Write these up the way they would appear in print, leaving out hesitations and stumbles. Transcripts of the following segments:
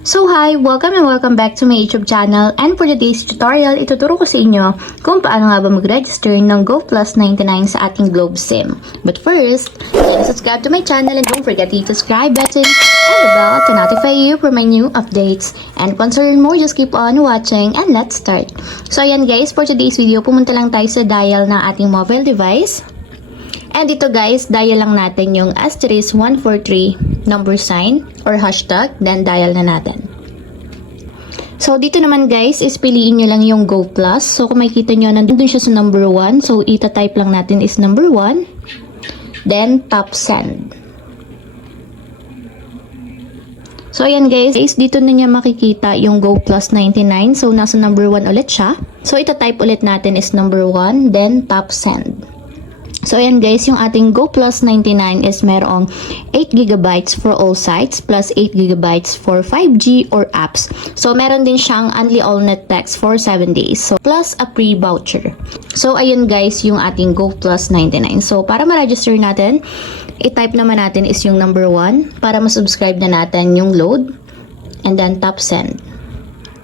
So hi! Welcome and welcome back to my YouTube channel, and for today's tutorial, ituturo ko sa inyo kung paano nga ba mag-register ng GO+99 sa ating Globe SIM. But first, please subscribe to my channel and don't forget to hit the subscribe button and the bell to notify you for my new updates. And once or more, just keep on watching and let's start. So ayan guys, for today's video, pumunta lang tayo sa dial ng ating mobile device. And dito guys, dial lang natin yung *143 number sign or hashtag, then dial na natin. So dito naman guys, is piliin nyo lang yung GoPlus. So kung makikita nyo, nandun siya sa number 1. So ita-type lang natin is number 1. Then tap send. So ayan guys, dito na niya makikita yung GO+99. So nasa number 1 ulit siya. So ita-type ulit natin is number 1, then tap send. So ayan guys, yung ating GO+99 is merong 8GB for all sites plus 8GB for 5G or apps. So meron din siyang only all net text for 7 days. So plus a free voucher. So ayun guys, yung ating GO+99. So para ma-register natin, i-type naman natin is yung number 1 para ma-subscribe na natin yung load and then tap send.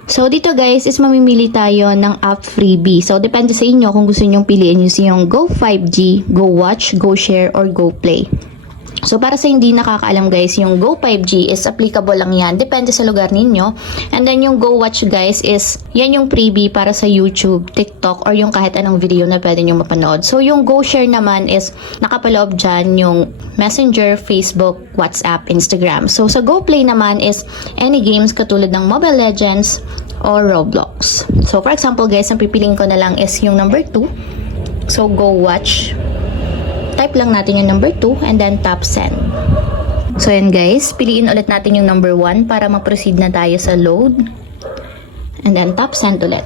So, dito guys, is mamimili tayo ng app freebie. So, depende sa inyo kung gusto nyong piliin yung Go 5G, Go Watch, Go Share, or Go Play. So, para sa hindi nakakaalam guys, yung Go 5G is applicable lang yan. Depende sa lugar ninyo. And then, yung Go Watch guys is, yan yung freebie para sa YouTube, TikTok, or yung kahit anong video na pwede nyo mapanood. So, yung Go Share naman is, nakapaloob dyan yung Messenger, Facebook, WhatsApp, Instagram. So, sa Go Play naman is, any games katulad ng Mobile Legends or Roblox. So, for example guys, ang pipiling ko na lang is yung number 2. So, Go Watch. Type lang natin yung number 2 and then tap send. So yan guys, piliin ulit natin yung number 1 para mag-proceed na tayo sa load. And then tap send ulit.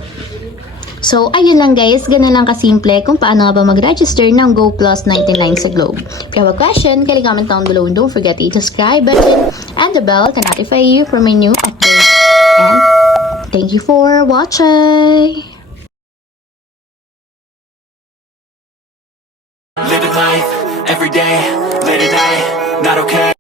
So ayun lang guys, ganun lang kasimple kung paano ba mag-register ng GO+99 sa Globe. If you have a question, kindly comment down below and don't forget to hit the subscribe button and the bell to notify you for my new update. And thank you for watching! Living life, every day, late at night, not okay.